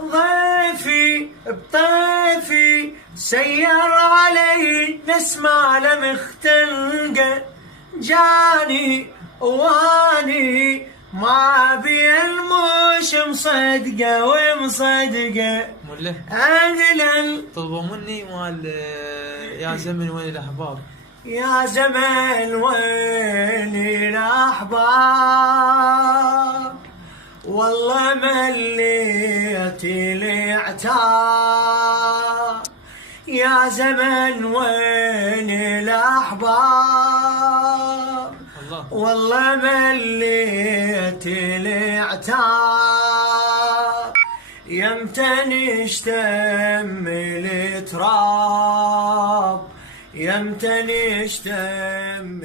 ضيفي بطيفي سير علي نسمع لمختلقة، جاني واني ما بي الموش مصدقة ومصدقة أهلا طلبوا مني مال يا زمن وين الأحباب، يا زمن وين الأحباب، والله مليت العتاب، يا زمن وين الأحباب، والله مليت العتاب، يمتى نشتم التراب، يمتى نشتم